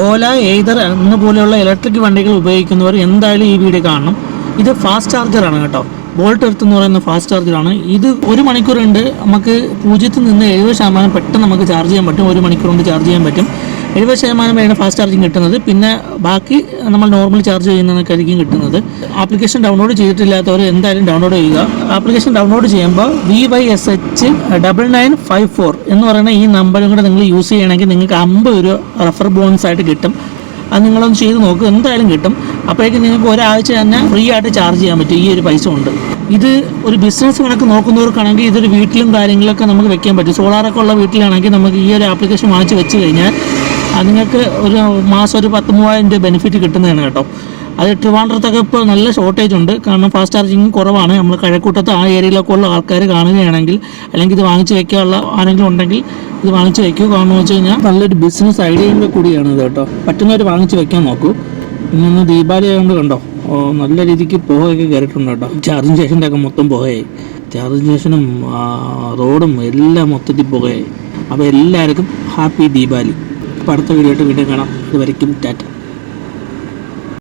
ഓല, either എന്ന പോലെയുള്ള electric വണ്ടികൾ ഉപയോഗിക്കുന്നവർ എന്തായാലും ഈ വീഡിയോ കാണണം. ഇത് ഫാസ്റ്റ് ചാർജറാണ് കേട്ടോ. വോൾട്ട് എർത്ത് എന്ന് പറയുന്ന ഫാസ്റ്റ് ചാർജറാണ്. ഇത് 1 മണിക്കൂർ കൊണ്ട് നമുക്ക് 0 നിന്ന് 70% പെട്ടെന്ന് നമുക്ക് ചാർജ് ചെയ്യാൻ പറ്റും. 1 മണിക്കൂർ കൊണ്ട് ചാർജ് ചെയ്യാൻ പറ്റും. 70% വരെയാണ് ഫാസ്റ്റ് ചാർജിങ് കിട്ടുന്നത്. പിന്നെ ബാക്കി നമ്മൾ നോർമൽ ചാർജ് ചെയ്യുന്നതൊക്കെയായിരിക്കും കിട്ടുന്നത്. ആപ്ലിക്കേഷൻ ഡൗൺലോഡ് ചെയ്തിട്ടില്ലാത്തവർ എന്തായാലും ഡൗൺലോഡ് ചെയ്യുക. ആപ്ലിക്കേഷൻ ഡൗൺലോഡ് ചെയ്യുമ്പോൾ VYSH9954 എന്ന് പറയുന്ന ഈ നമ്പറും കൂടെ നിങ്ങൾ യൂസ് ചെയ്യണമെങ്കിൽ നിങ്ങൾക്ക് 50 രൂപ റെഫർ ബോണസ് ആയിട്ട് കിട്ടും. അത് നിങ്ങളൊന്ന് ചെയ്ത് നോക്കുക, എന്തായാലും കിട്ടും. അപ്പോഴേക്കും നിങ്ങൾക്ക് ഒരാഴ്ച തന്നെ ഫ്രീ ആയിട്ട് ചാർജ് ചെയ്യാൻ പറ്റും ഈ ഒരു പൈസ കൊണ്ട്. ഇത് ഒരു ബിസിനസ് കണക്ക് നോക്കുന്നവർക്കാണെങ്കിൽ ഇതൊരു വീട്ടിലും കാര്യങ്ങളൊക്കെ നമുക്ക് വെക്കാൻ പറ്റും. സോളാറൊക്കെ ഉള്ള വീട്ടിലാണെങ്കിൽ നമുക്ക് ഈ ഒരു ആപ്ലിക്കേഷൻ വാങ്ങിച്ച് വെച്ച് കഴിഞ്ഞാൽ നിങ്ങൾക്ക് ഒരു മാസം ഒരു 10,000-3000 രൂപ ബെനിഫിറ്റ് കിട്ടുന്നതാണ് കേട്ടോ. അത് ട്രിവാൻഡ്രത്തൊക്കെ ഇപ്പോൾ നല്ല ഷോർട്ടേജ് ഉണ്ട്. കാരണം ഫാസ്റ്റ് ചാർജിങ് കുറവാണ്. നമ്മൾ കഴക്കൂട്ടത്ത് ആ ഏരിയയിലൊക്കെ ഉള്ള ആൾക്കാർ കാണുകയാണെങ്കിൽ, അല്ലെങ്കിൽ ഇത് വാങ്ങിച്ച് വയ്ക്കാനുള്ള ആരെങ്കിലും ഉണ്ടെങ്കിൽ ഇത് വാങ്ങിച്ച് വയ്ക്കൂ. കാരണം എന്ന് വെച്ച് കഴിഞ്ഞാൽ നല്ലൊരു ബിസിനസ് ഐഡിയയും കൂടിയാണ് ഇത് കേട്ടോ. പറ്റുന്നവർ വാങ്ങിച്ച് വയ്ക്കാൻ നോക്കൂ. പിന്നെ ഒന്ന് ദീപാവലി ആയതുകൊണ്ട് കണ്ടോ നല്ല രീതിക്ക് പുകയൊക്കെ കയറിയിട്ടുണ്ട് കേട്ടോ. ചാർജിങ് സ്റ്റേഷൻ്റെ ഒക്കെ മൊത്തം പുകയായി. ചാർജിങ് സ്റ്റേഷനും റോഡും എല്ലാം മൊത്തത്തിൽ പുകയായി. അപ്പോൾ എല്ലാവർക്കും ഹാപ്പി ദീപാവലി. അപ്പോൾ അടുത്ത വീഡിയോ ആയിട്ട് വീണ്ടും കാണാം. അതുവരയ്ക്കും ടാറ്റ.